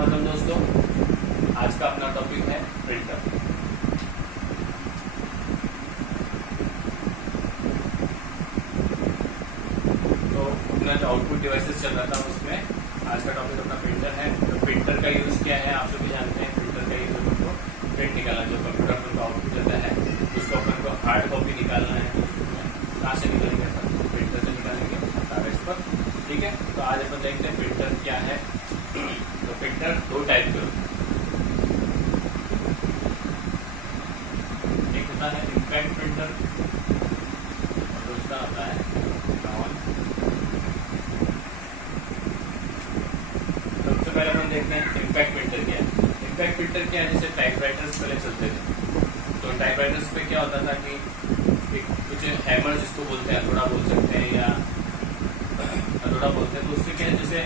मातरम दोस्तों, आज का अपना टॉपिक है प्रिंटर। तो अपना जो आउटपुट डिवाइसेस चल रहा था उसमें आज का टॉपिक अपना प्रिंटर है। तो प्रिंटर का यूज क्या है आप सभी जानते हैं। प्रिंटर का यूज अपन को प्रिंट निकालना, जो कंप्यूटर अपन को आउटपुट देता है उसको अपन को हार्ड कॉपी निकालना है। तो कहाँ से निकालेंगे अपन? प्रिंटर से निकालेंगे कागज पर। ठीक है, तो आज अपन देखते हैं प्रिंटर क्या है। तो प्रिंटर दो टाइप के होते हैं, एक होता है इम्पैक्ट प्रिंटर और दूसरा होता है नॉन। सबसे पहले अपन देखते हैं इम्पैक्ट प्रिंटर क्या है। इम्पैक्ट प्रिंटर क्या है, जैसे टाइपराइटर्स पहले चलते थे। तो टाइपराइटर्स पे क्या होता था कि कुछ हैमर जिसको बोलते हैं, थोड़ा बोल सकते हैं या थोड़ा बोलते हैं, तो उससे क्या है, जैसे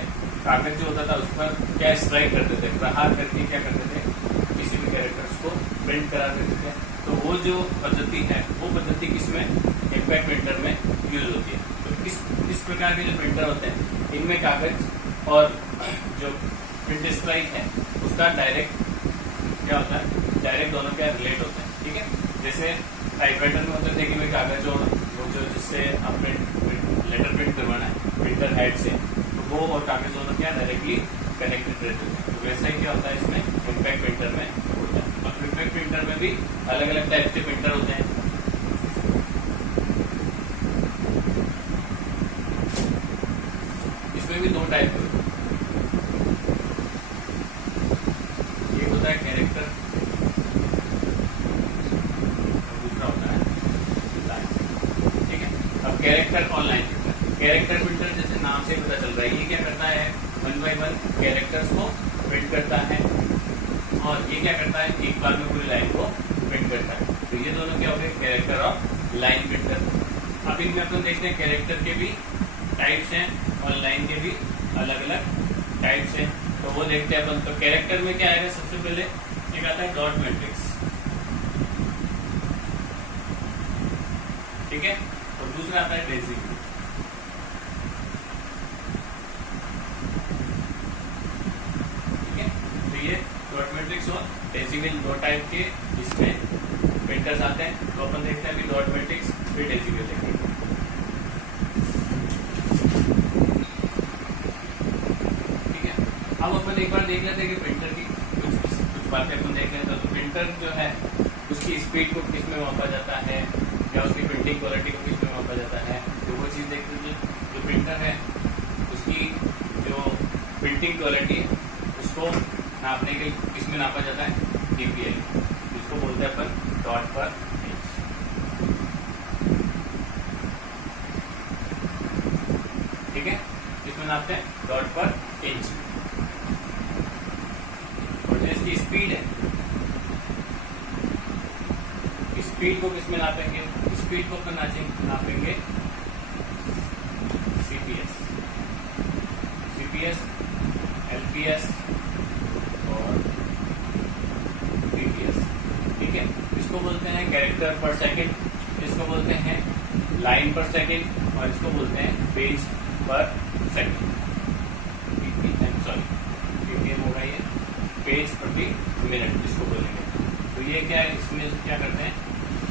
कागज जो होता था उस पर क्या स्ट्राइक करते थे, प्रहार करके क्या करते थे, किसी भी कैरेक्टर्स को प्रिंट करा देते थे। तो वो जो पद्धति है वो पद्धति किसमें, इम्पैक्ट प्रिंटर में यूज होती है। तो इस प्रकार के जो प्रिंटर होते हैं इनमें कागज और जो प्रिंट स्ट्राइक है उसका डायरेक्ट क्या होता है, डायरेक्ट दोनों क्या रिलेट होते हैं। ठीक है, जैसे टाइपराइटर में होते थे कि भाई कागज और वो जो जिससे आप लेटर प्रिंट करवाना है प्रिंटर हेड से, तो वो और कागज दोनों क्या डायरेक्टली कनेक्टेड रहते हैं। तो वैसा ही क्या होता है इसमें इम्पैक्ट प्रिंटर में होता है। और इम्पैक्ट प्रिंटर में भी अलग अलग टाइप के प्रिंटर होते हैं। इसमें भी दो टाइप के होते हैं, एक होता है कैरेक्टर और दूसरा होता है लाइन। ठीक है, अब कैरेक्टर और लाइन प्रिंटर। कैरेक्टर प्रिंटर जैसे नाम से पता चल रहा है, ये क्या करता है, 1 बाय 1 कैरेक्टर्स को प्रिंट करता है और ये क्या करता है, एक बार में पूरी लाइन को प्रिंट करता है। तो ये दोनों क्या हो गए, कैरेक्टर और लाइन प्रिंटर। अब इनमें अपन देखते हैं कैरेक्टर के भी टाइप्स हैं और लाइन के भी अलग अलग टाइप्स हैं। तो वो देखते हैं अपन। तो कैरेक्टर में क्या आएगा, सबसे पहले एक आता है डॉट मैट्रिक्स। ठीक है, और दूसरा आता है डेसिमल। डॉट मैट्रिक्स और डेसिमल दो टाइप के इसमें प्रिंटर्स आते हैं। तो अपन देखते हैं कि डॉट मैट्रिक्स फिर डेसिमल देखेंगे। ठीक है, अब अपन एक बार देख लेते हैं कि प्रिंटर की कुछ बातें अपन देख लेते हैं। तो प्रिंटर जो है उसकी स्पीड को किस में मापा जाता है या उसकी प्रिंटिंग क्वालिटी को किस में मापा जाता है, तो वो चीज़ देख लीजिए। जो प्रिंटर है उसकी जो प्रिंटिंग क्वालिटी है उसको नापने के किसमें नापा जाता है, DPI, जिसको बोलते हैं अपन डॉट पर इंच। ठीक है, किसमें नापते हैं, डॉट पर इंच। और जो इसकी स्पीड है, स्पीड को किसमें नापेंगे, स्पीड को अपन नापेंगे CPS, LPS और PPS। ठीक है, इसको बोलते हैं कैरेक्टर पर सेकंड, इसको बोलते हैं लाइन पर सेकंड और इसको बोलते हैं पेज पर सेकंड। PPM होगा ये, पेज प्रति मिनट इसको बोलेंगे। तो ये क्या है, इसमें क्या करते हैं,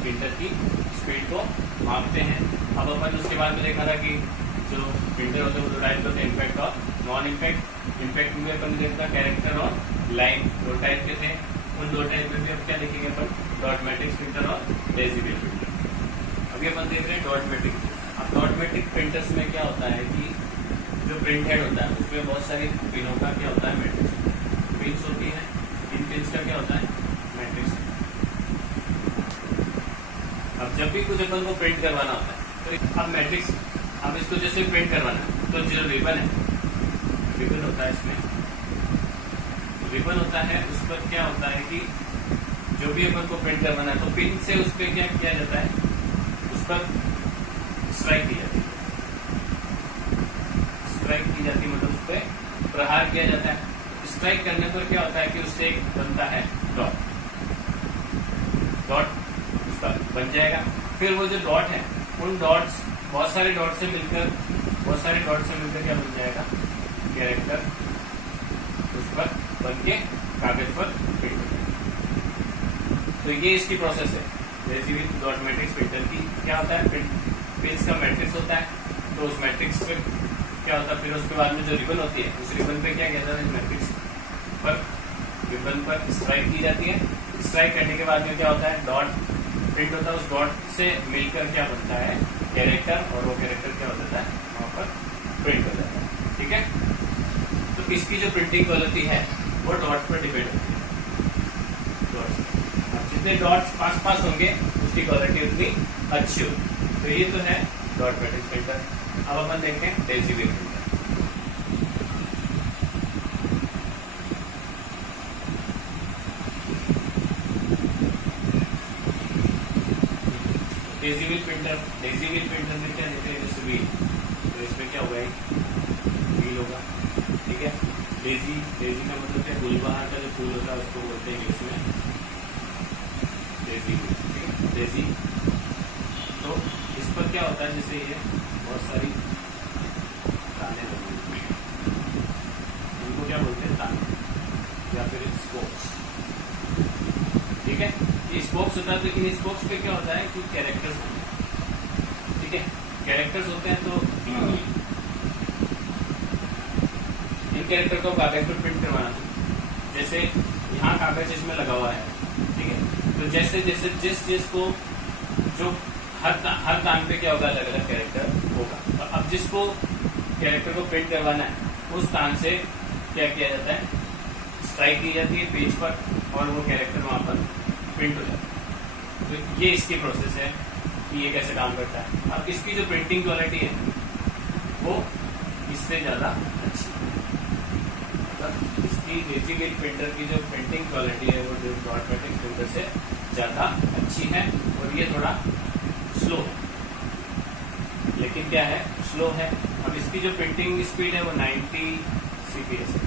प्रिंटर की स्पीड को मापते हैं। अब अपन उसके बाद में देखा था कि जो प्रिंटर होते हैं वो दो टाइप होते हैं, इम्पैक्ट और नॉन इम्पैक्ट। इम्पैक्ट में अपन देखा कैरेक्टर और लाइन दो टाइप के थे। उन दो टाइप में भी अब क्या देखेंगे अपन, डॉट मैट्रिक्स प्रिंटर और डेसिमल प्रिंटर। अभी अपन देख रहे हैं डॉट मैट्रिक। अब डॉट मैट्रिक प्रिंटर्स में क्या होता है कि जो प्रिंट हेड होता है उसमें बहुत सारी पिनों का क्या होता है, मैट्रिक्स पिन्स होती है। इन पिन्स का क्या होता है, मैट्रिक्स। अब जब भी कुछ अपन को प्रिंट करवाना होता है तो अब मैट्रिक्स, अब इसको जैसे प्रिंट करवाना है तो जो रिबन है, रिबन होता है, इसमें रिबन होता है, उस पर क्या होता है कि जो भी अपन को प्रिंट करवाना है तो पिन से उस पर क्या किया जाता है, उस पर स्ट्राइक की जाती है। स्ट्राइक की जाती है मतलब उस पर प्रहार किया जाता है। स्ट्राइक करने पर क्या होता है कि उससे एक बनता है डॉट, डॉट उसका बन जाएगा। फिर वो जो डॉट है उन डॉट्स बहुत सारे डॉट से मिलकर क्या बन जाएगा, कैरेक्टर उस पर बन के कागज पर प्रिंट होता है। तो ये इसकी प्रोसेस है रेसिविल डॉट मैट्रिक्स प्रिंटर की। क्या होता है, पेज का मैट्रिक्स होता है, तो उस मैट्रिक्स पे क्या होता है, फिर उसके बाद में जो रिबन होती है उस रिबन पे क्या कहता है, मैट्रिक्स पर रिबन पर स्ट्राइक की जाती है। स्ट्राइक करने के बाद में क्या होता है, डॉट प्रिंट होता है, उस डॉट से मिलकर क्या बनता है, कैरेक्टर, और वो कैरेक्टर क्या हो जाता है वहां पर प्रिंट हो जाता है। ठीक है, तो इसकी जो प्रिंटिंग क्वालिटी है वो डॉट्स पर डिपेंड होती है। डॉट्स, अब जितने डॉट्स पास होंगे उसकी क्वालिटी उतनी अच्छी होगी। तो ये तो है डॉट मैट्रिक्स प्रिंटर। अब अपन देखते हैं Daisy wheel printer. Daisy wheel printer में क्या देते हैं, जैसे व्हील, तो इसमें क्या होगा, व्हील होगा। ठीक है, डेजी का मतलब क्या, गुलबहार का जो फूल होता है उसको बोलते हैं इंग्लिश में डेजी। ठीक है, डेजी। तो इस पर क्या होता है, जैसे ये बहुत सारी ताने बनी हुई हैं, उनको क्या बोलते हैं, ताने या फिर स्पोक्स। ठीक है, ये स्पोक्स होता है, तो इन स्पोक्स पे क्या होता है कि कैरेक्टर्स होते हैं। ठीक है, कैरेक्टर्स होते हैं, तो इन कैरेक्टर को कागज पर प्रिंट करवाना। जैसे यहाँ कागज इसमें लगा हुआ है, ठीक है, तो जैसे जैसे जिसको जो हर काम पे क्या होगा, अलग अलग कैरेक्टर होगा। तो अब जिसको कैरेक्टर को प्रिंट करवाना है उस स्थान से क्या किया जाता है, स्ट्राइक की जाती है पेज पर और वो कैरेक्टर वहां पर प्रिंट हो जाता है। तो ये इसकी प्रोसेस है कि ये कैसे काम करता है। अब इसकी जो प्रिंटिंग क्वालिटी है वो इससे ज्यादा अच्छी है, मतलब इसकी डेजी व्हील प्रिंटर की जो प्रिंटिंग क्वालिटी है वो डॉट मैट्रिक्स प्रिंटर से ज्यादा अच्छी है। और ये थोड़ा स्लो है, लेकिन क्या है, स्लो है। अब इसकी जो प्रिंटिंग स्पीड है वो 90 CPS है।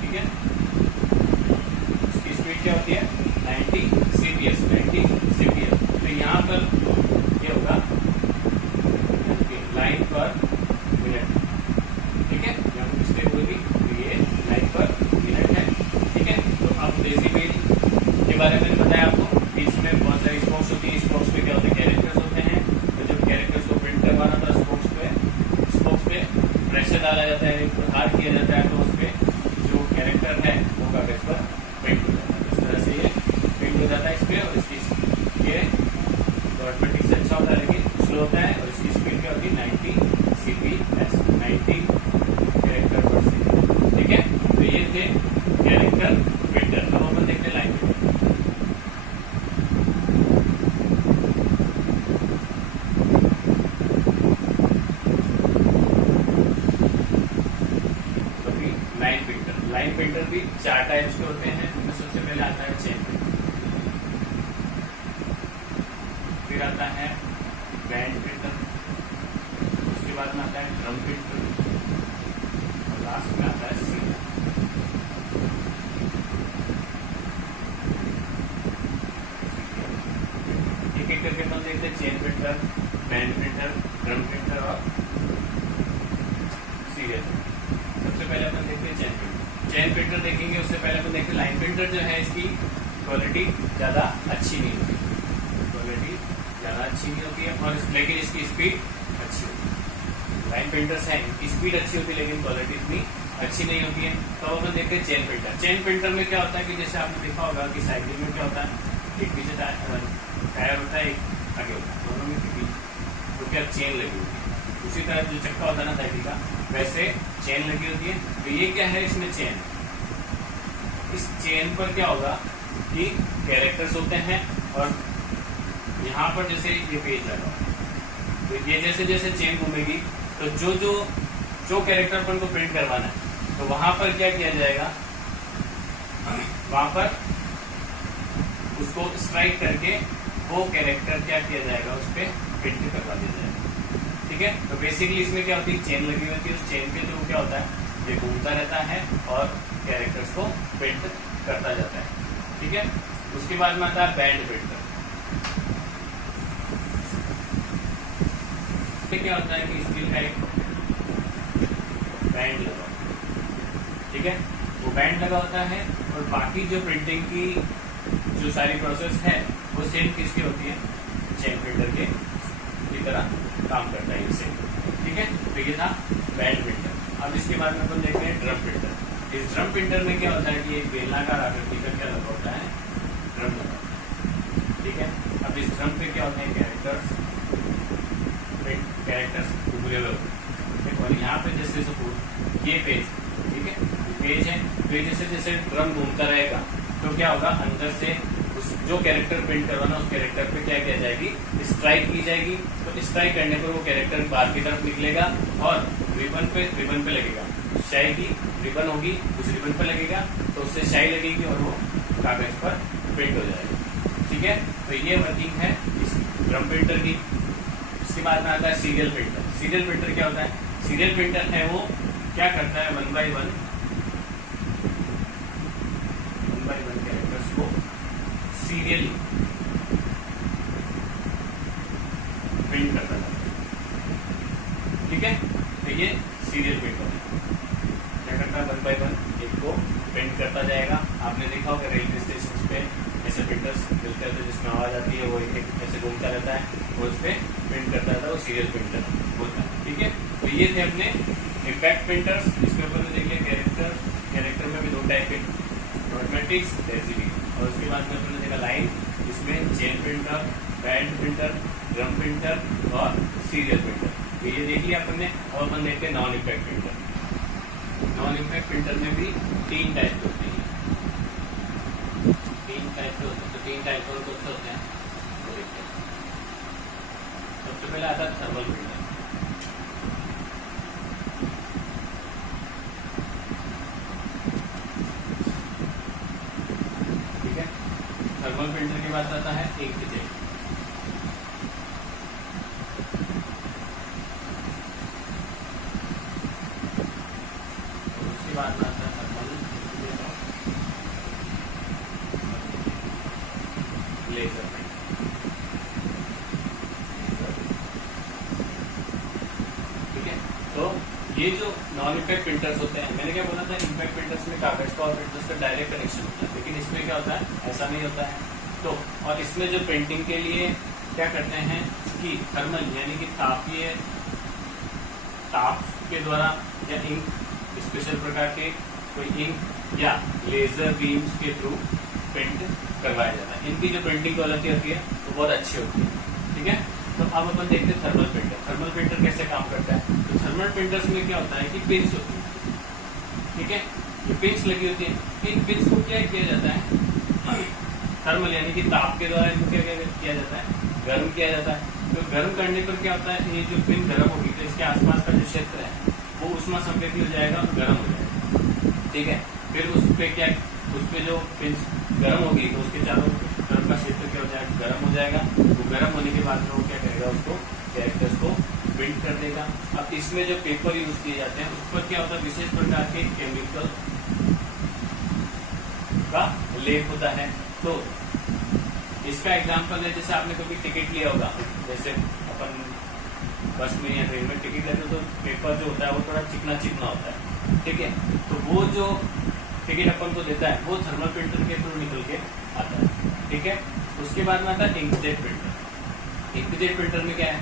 ठीक है, इसकी स्पीड क्या होती है, 90 CPS। तो यहाँ पर ये होगा लाइन पर मिनट। ठीक है, यहाँ पर मिस्टेक होगी, तो ये लाइन पर मिनट है। ठीक है, तो अब डेजी व्हील के बारे में बताया आपको, इसमें बहुत सारी स्पोक्स होती है। स्पोक्स पे क्या होते हैं, कैरेक्टर्स होते हैं। तो जब कैरेक्टर्स को प्रिंट करवाना था स्पोक्स पे प्रेशर डाला जाता है, प्रहार किया जाता है, तो उस पर जो कैरेक्टर है वो कागज पर प्रिंट हो जाता है। इस तरह से ये प्रिंट हो जाता है इस पे। और इसकी ये डॉट मैट्रिक्स से अच्छा होता है लेकिन स्लो होता है। और इसकी स्पीड क्या होती है, 90 CPS, 90 कैरेक्टर पर सेकेंड। ठीक है, तो ये थे कैरेक्टर प्रिंटर। अब अपन देखते हैं लाइन प्रिंटर। लाइन प्रिंटर भी 4 टाइप्स के होते हैं। उनमें सबसे पहले आता है चेन प्रिंटर, फिर आता है बैंड प्रिंटर, उसके बाद में आता है ड्रम प्रिंटर, और लास्ट में आता है सीरियल। एक एक करके हम देखते हैं, chain printer, band printer, drum printer और सीरियल। सबसे पहले अपन देखते हैं चेन प्रिंटर। चेन प्रिंटर देखेंगे उससे पहले अपन देखते हैं लाइन प्रिंटर जो है इसकी क्वालिटी ज्यादा अच्छी नहीं होती, और लेकिन इसकी स्पीड अच्छी होती है। लाइन प्रिंटर्स हैं, इनकी स्पीड अच्छी होती है लेकिन क्वालिटी इतनी अच्छी नहीं होती है। तो अपन देखते हैं चेन प्रिंटर। चेन प्रिंटर में क्या होता है कि जैसे आपने देखा होगा कि साइकिल में क्या होता है, एक पीछे टायर होता है, एक आगे होता है, दोनों में तो क्या चेन लगी होती है। उसी तरह जो चक्का होता है ना साइकिल का, वैसे चेन लगी होती है। तो ये क्या है, इसमें चेन, इस चेन पर क्या होगा कि कैरेक्टर्स होते हैं और यहाँ पर जैसे ये पेज लगा, तो ये जैसे जैसे चेन घूमेगी तो जो कैरेक्टर अपन को प्रिंट करवाना है तो वहां पर क्या किया जाएगा, वहां पर उसको स्ट्राइक करके वो कैरेक्टर क्या किया जाएगा, उस पर प्रिंट करवा दिया जाएगा। ठीक है, तो बेसिकली इसमें क्या होती है, चेन लगी होती है, उस चेन के थ्रू क्या होता है, ये घूमता रहता है और कैरेक्टर्स को प्रिंट करता जाता है। ठीक है, उसके बाद में आता है बैंड प्रिंटर। क्या होता है कि स्टील का एक बैंड लगा, ठीक है, वो बैंड लगा होता है और बाकी जो प्रिंटिंग की जो सारी प्रोसेस है वो सेम किसकी होती है, चेन प्रिंटर के की तरह काम करता है इससे। ठीक है, तो ये था बैंड प्रिंटर। अब इसके बाद में अपन देखते हैं ड्रम प्रिंटर। इस ड्रम प्रिंटर में क्या होता है कि एक बेलनाकार आकृति का क्या लगा होता है, ड्रम लगा होता है। ठीक है, अब इस ड्रम पे क्या होते हैं, कैरेक्टर्स उभरे हुए होते हैं। और यहाँ पे जैसे सपोज ये पेज, ठीक है, पेज है, पेज जैसे जैसे ड्रम घूमता रहेगा तो क्या होगा, अंदर से उस जो कैरेक्टर प्रिंट करवाना उस कैरेक्टर पे क्या किया जाएगी, स्ट्राइक की जाएगी। तो स्ट्राइक करने पर वो कैरेक्टर बाहर की तरफ निकलेगा और रिबन पे लगेगा। स्याही की रिबन होगी, उस रिबन पे लगेगा तो उससे स्याही लगेगी और वो कागज पर प्रिंट हो जाएगा। ठीक है, तो ये वर्किंग है इस ड्रम प्रिंटर की। इसके बाद में आता है सीरियल प्रिंटर। सीरियल प्रिंटर क्या होता है, सीरियल प्रिंटर है वो क्या करता है, 1 by 1 कैरेक्टर्स को सीरियली प्रिंट करता है। ठीक है, तो ये सीरियल प्रिंटर क्या करता है, 1 by 1 एक को प्रिंट करता जाएगा। आपने देखा होगा रेलवे स्टेशन पे ऐसे प्रिंटर्स मिलते हैं जिसमें आवाज आती है, वो एक ऐसे घूमता रहता है, वो उस पर प्रिंट करता रहता है, वो सीरियल प्रिंटर होता है। ठीक है, तो ये थे अपने इम्पैक्ट प्रिंटर्स। इसके ऊपर देख लिया कैरेक्टर में भी 2 टाइप के, ऑटोमेटिक्स, और उसके बाद में अपने देखा लाइन, इसमें chain printer, band printer, drum printer और सीरियल प्रिंटर। तो ये देख लिया अपन ने। और अपन देखते हैं non impact printer. Non impact printer में भी 3 टाइप होते हैं, 3 टाइप के होते हैं। तो 3 टाइप और कौन से होते हैं वो देखते हैं। सबसे पहले आता है थर्मल प्रिंटर। ठीक है, थर्मल प्रिंटर के बाद आता है इंकजेट। उसके बाद आता है थर्मल लेजर प्रिंटर। ठीक है, तो ये जो नॉन इम्पैक्ट प्रिंटर्स होते हैं, मैंने क्या बोला था, इम्पैक्ट प्रिंटर्स में कागज का और प्रिंटर्स का डायरेक्ट कनेक्शन होता है, लेकिन इसमें क्या होता है, ऐसा नहीं होता है। तो और इसमें जो प्रिंटिंग के लिए क्या करते हैं कि थर्मल यानी कि तापीय ताप के द्वारा या इंक स्पेशल प्रकार के कोई इंक या लेजर बीम्स के थ्रू प्रिंट करवाया जाता है। इनकी जो प्रिंटिंग क्वालिटी होती है वो बहुत अच्छी होती है। ठीक है, तो अब अपन देखते हैं थर्मल प्रिंटर। थर्मल प्रिंटर कैसे काम करता है। तो थर्मल प्रिंटर्स में क्या होता है कि पिंस होती है। ठीक है, ये पिंस लगी होती है। इन पिंस को क्या किया जाता है, थर्मल यानी कि ताप के द्वारा इनको क्या किया जाता है, गर्म किया जाता है। तो गर्म करने पर क्या होता है, ये जो पिन गर्म होगी तो इसके आसपास का जो क्षेत्र है वो उष्मा संवेदी हो जाएगा और गर्म हो जाएगा। ठीक है, फिर उस पे क्या, उस पे जो पिन गर्म होगी तो उसके चारों तरफ का क्षेत्र क्या हो जाएगा, गर्म हो जाएगा। वो गर्म होने के बाद में वो क्या करेगा, उसको कैरेक्टर्स को प्रिंट कर देगा। अब इसमें जो पेपर यूज किए जाते हैं उस पर क्या होता है, विशेष प्रकार के केमिकल का लेप होता है। तो इसका एग्जांपल है, जैसे आपने कभी टिकट लिया होगा, जैसे अपन बस में या ट्रेन में टिकट लेते तो पेपर जो होता है वो थोड़ा चिकना चिकना होता है। ठीक है, तो वो जो टिकट अपन को देता है वो थर्मल प्रिंटर के थ्रू निकल के आता है। ठीक है, उसके बाद में आता है इंकजेट प्रिंटर। इंकजेट प्रिंटर में क्या है,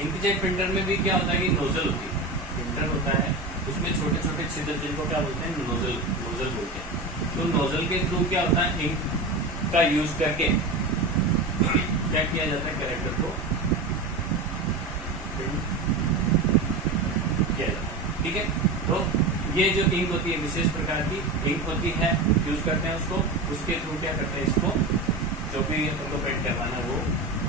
इंकजेट प्रिंटर में भी क्या होता है कि नोजल होती है, प्रिंटर होता है उसमें छोटे छोटे छिद्र जिनको क्या बोलते हैं, नोजल बोलते हैं। तो नोजल के थ्रू क्या होता है, इंक का यूज करके क्या किया जाता है, कैरेक्टर को प्रिंट किया जाता है। ठीक है, तो ये जो इंक होती है विशेष प्रकार की इंक होती है, यूज करते हैं उसको, उसके थ्रू क्या करते हैं, इसको जो भी उनको प्रिंट करवाना वो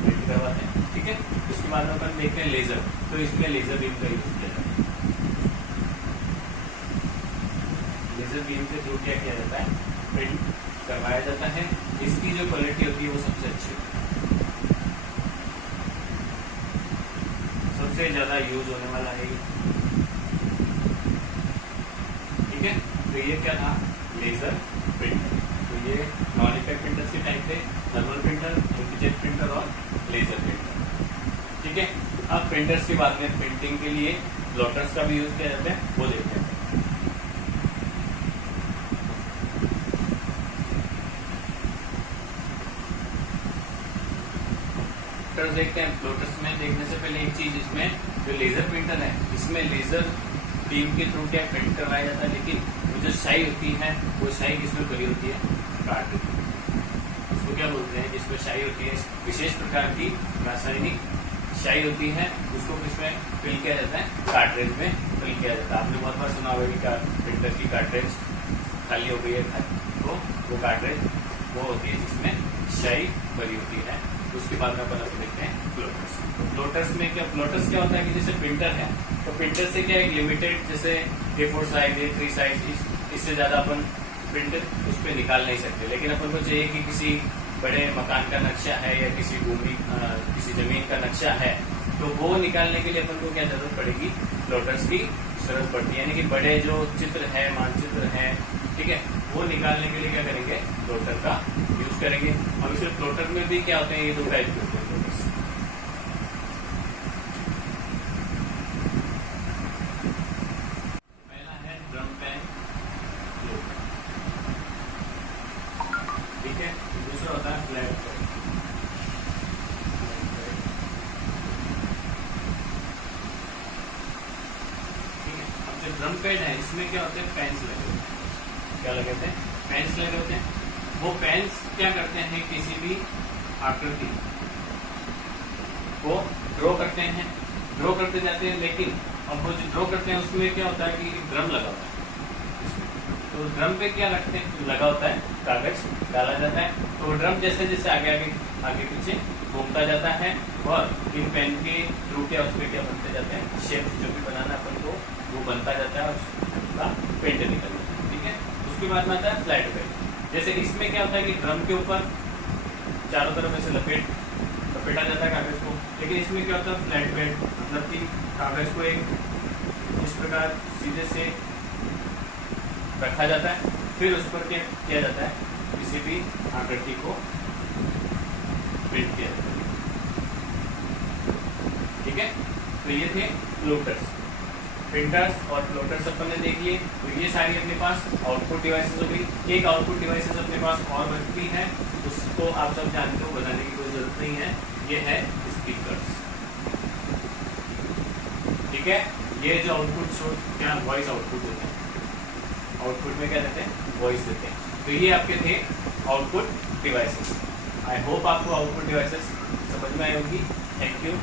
प्रिंट करवाते हैं। ठीक है, उसके बाद अपन देखते हैं लेजर। तो इसमें लेजर बीम का यूज किया जाता है। लेजर बीम के थ्रू क्या किया जाता है, प्रिंट करवाया जाता है। इसकी जो क्वालिटी होती है वो सबसे अच्छी होती है, सबसे ज्यादा यूज होने वाला है। ठीक है, तो ये क्या था, लेजर प्रिंटर। तो ये नॉन इम्पैक्ट प्रिंटर प्रिंटर्स के टाइप थे, थर्मल प्रिंटर, इंकजेट प्रिंटर और लेजर प्रिंटर। ठीक है, अब प्रिंटर्स के बाद में प्रिंटिंग के लिए प्लॉटर्स का भी यूज किया जाता है, वो देखते हैं। प्लॉटर्स देखते हैं। प्लॉटर्स में देखने से पहले एक चीज, इसमें जो लेजर प्रिंटर है इसमें लेजर बीम के थ्रू क्या प्रिंट करवाया जाता है, लेकिन वो जो स्याही होती है वो स्याही किसमें भरी होती है, कार्ट्रिज। उसको क्या बोलते हैं, जिसमें स्याही होती है, विशेष प्रकार की रासायनिक स्याही होती है, उसको किसमें फिल किया जाता है, कार्ट्रिज में फिल किया जाता है। आपने बहुत बार सुना होगा कि प्रिंटर की कार्ट्रिज खाली हो गई है, तो वो कार्ट्रिज वो होती है जिसमें स्याही भरी होती है। उसके बाद में अपन देखते हैं प्लॉटर्स। प्लॉटर्स में क्या, प्लॉटर्स क्या होता है कि जैसे प्रिंटर है तो प्रिंटर से क्या एक लिमिटेड, जैसे A4 साइज, A3 साइज, इससे ज्यादा अपन प्रिंट उस पर निकाल नहीं सकते। लेकिन अपन को चाहिए कि किसी बड़े मकान का नक्शा है या किसी भूमि किसी जमीन का नक्शा है, तो वो निकालने के लिए अपन को क्या जरूरत पड़ेगी, प्लॉटर्स की जरूरत पड़ती है। यानी कि बड़े जो चित्र है, मानचित्र है, ठीक है, वो निकालने के लिए क्या करेंगे, प्लॉटर का यूज करेंगे। और इसे प्लॉटर में भी क्या होते हैं, ये दो टाइप के होते हैं प्लॉटर्स। पहला है ड्रम पेन प्लॉटर, ठीक है। दूसरा होता है फ्लैट पेन। ड्रम पैड है, इसमें क्या होते हैं, पेन्स लगे होते हैं। क्या लगे होते हैं, पेन्स लगे होते हैं। वो पेन्स क्या करते हैं, किसी भी आकृति को ड्रॉ करते हैं, ड्रॉ करते जाते हैं। लेकिन अब वो जो ड्रॉ करते हैं उसमें क्या होता है कि ड्रम लगा होता है, तो ड्रम पे क्या रखते हैं, लगा होता है, कागज डाला जाता है। तो ड्रम जैसे जैसे आगे पीछे घूमता जाता है और इन पेन के थ्रू क्या उस पर क्या बनते जाते हैं, शेप जो भी बनाना अपन को वो बनता जाता है और उसका पेंट निकल जाता है। ठीक है, उसके बाद में आता है फ्लैट पेन। जैसे इसमें क्या होता है कि ड्रम के ऊपर चारों तरफ ऐसे लपेटा जाता है कागज को, लेकिन इसमें क्या होता है, फ्लैट पेन, मतलब कि कागज को एक इस प्रकार सीधे से रखा जाता है, फिर उस पर क्या किया जाता है, किसी भी आकृति को प्रिंट किया जाता है। ठीक है, तो ये थे प्लॉटर्स, प्रिंटर्स और प्लॉटर्स अपन ने देख लिए। तो ये सारी अपने पास आउटपुट डिवाइसेस हो गई। एक आउटपुट डिवाइसेस अपने पास और बनती है, उसको आप सब जानते हो, बताने की कोई जरूरत नहीं है, ये है स्पीकर्स। ठीक है, ये जो आउटपुट शो क्या वॉइस आउटपुट होते हैं, आउटपुट में क्या देते हैं, वॉइस देते हैं। तो ये आपके थे आउटपुट डिवाइसेस। आई होप आपको आउटपुट डिवाइसेस समझ में आई होगी। Thank you.